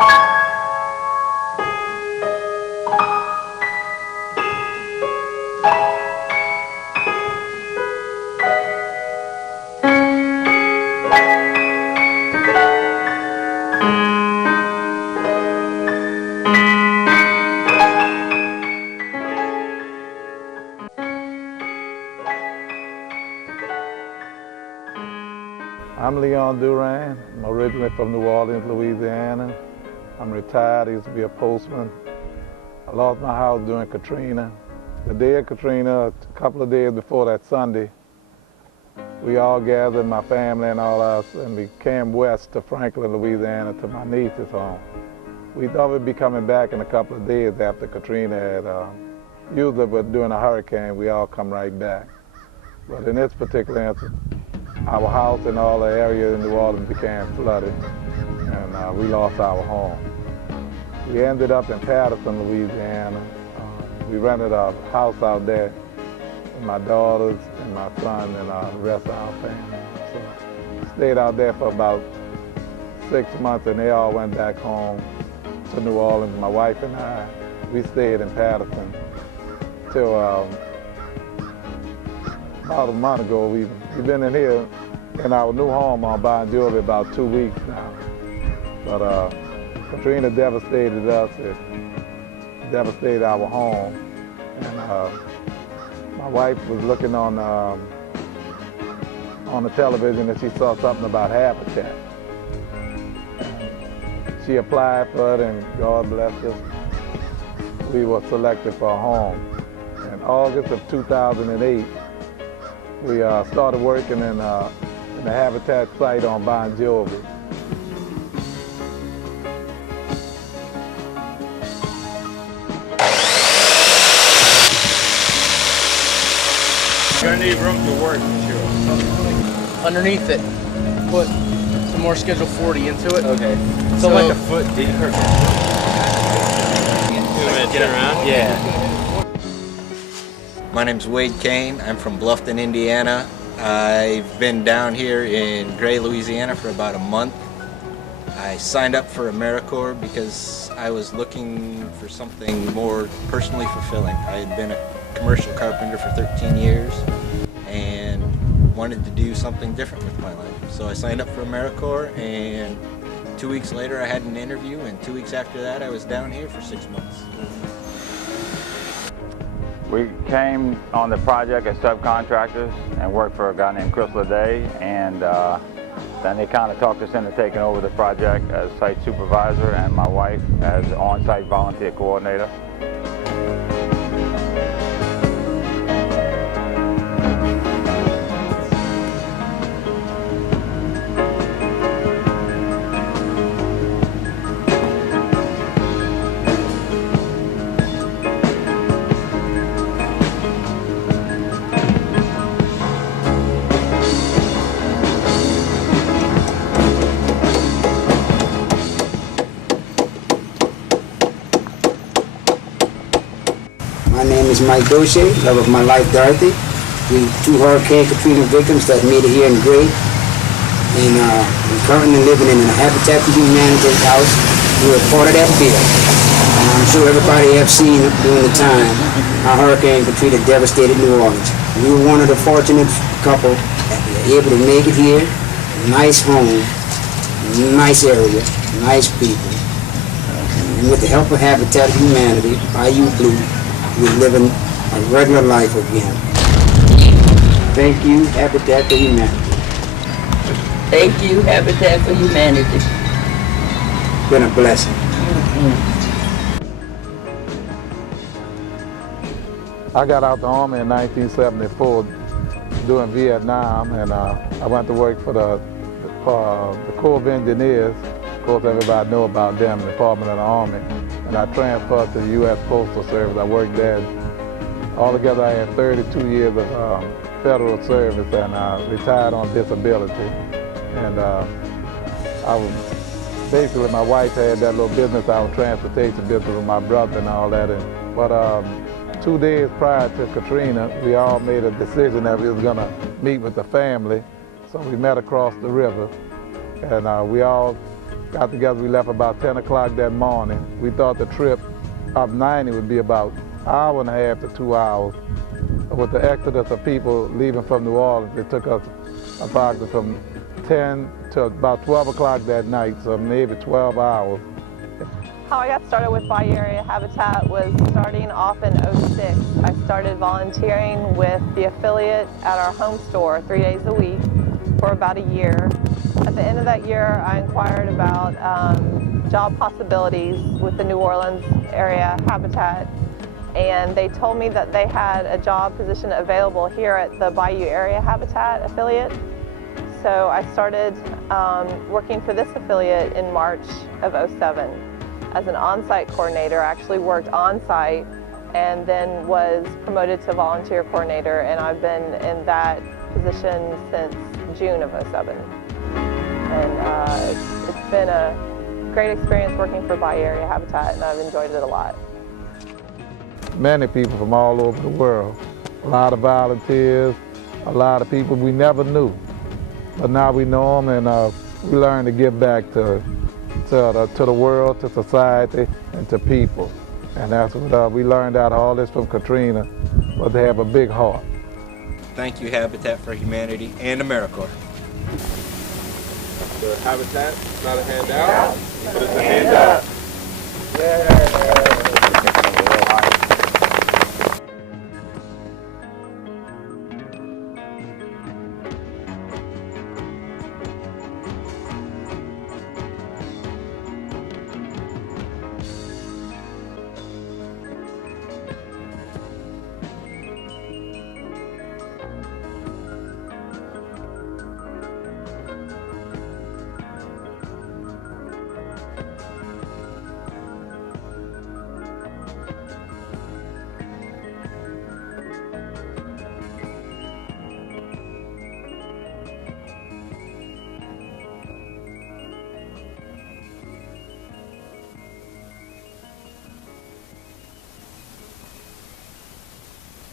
I'm I'm originally from New Orleans, Louisiana. I'm retired. I used to be a postman. I lost my house during Katrina. The day of Katrina, a couple of days before that Sunday, we all gathered, my family and all us, and we came west to Franklin, Louisiana, to my niece's home. We thought we'd be coming back in a couple of days after Katrina had usually, but during a hurricane, we all come right back. But in this particular instance, our house and all the area in New Orleans became flooded, and we lost our home. We ended up in Patterson, Louisiana. We rented a house out there with my daughters and my son and the rest of our family. So stayed out there for about 6 months, and they all went back home to New Orleans. My wife and I, we stayed in Patterson till about a month ago. We've been in here in our new home on Bayou about 2 weeks now. But Katrina devastated us. It devastated our home. And my wife was looking on the television and she saw something about Habitat. And she applied for it, and God bless us, we were selected for a home. In August of 2008, we started working in the Habitat site on Bayou. You're gonna need room to work, sure. Underneath it, put some more Schedule 40 into it. Okay. So like a foot deep. Get around? Yeah. My name's Wade Kane. I'm from Bluffton, Indiana. I've been down here in Gray, Louisiana for about a month. I signed up for Americorp because I was looking for something more personally fulfilling. I had been a commercial carpenter for 13 years and wanted to do something different with my life. So I signed up for Americorp, and 2 weeks later I had an interview, and 2 weeks after that I was down here for 6 months. We came on the project as subcontractors and worked for a guy named Chris Leday, and then they kind of talked us into taking over the project as site supervisor and my wife as on-site volunteer coordinator. My name is Mike Doche, love of my life, Dorothy. We 2 Hurricane Katrina victims that made it here in Gray. And we're currently living in a Habitat for Humanity house. We were part of that bill. And I'm sure everybody have seen during the time how Hurricane Katrina devastated New Orleans. We were one of the fortunate couple that were able to make it here. Nice home, nice area, nice people. And with the help of Habitat for Humanity, Bayou Blue, we're living a regular life again. Thank you, Habitat for Humanity. Thank you, Habitat for Humanity. It's been a blessing. I got out the Army in 1974 during Vietnam, and I went to work for the Corps of Engineers. Of course, everybody know about them, the Department of the Army. And I transferred to the U.S. Postal Service. I worked there. Altogether, I had 32 years of federal service, and I retired on disability. And I was basically, my wife had that little business, our transportation business with my brother and all that. But 2 days prior to Katrina, we all made a decision that we was gonna meet with the family. So we met across the river, and we all got together. We left about 10 o'clock that morning. We thought the trip up 90 would be about an hour and a half to 2 hours. With the exodus of people leaving from New Orleans, it took us approximately from 10 to about 12 o'clock that night, so maybe 12 hours. How I got started with Bayou Area Habitat was starting off in '06. I started volunteering with the affiliate at our home store 3 days a week for about a year. At the end of that year, I inquired about job possibilities with the New Orleans Area Habitat, and they told me that they had a job position available here at the Bayou Area Habitat affiliate. So I started working for this affiliate in March of '07 as an on-site coordinator. I actually worked on-site and then was promoted to volunteer coordinator, and I've been in that position since June of '07. And it's been a great experience working for Bayou Area Habitat, and I've enjoyed it a lot. Many people from all over the world, a lot of volunteers, a lot of people we never knew. But now we know them, and we learn to give back to the world, to society, and to people. And that's what we learned out of all this from Katrina, but they have a big heart. Thank you, Habitat for Humanity and Americorp. The Habitat, it's not a handout, but it's a handout. Yeah.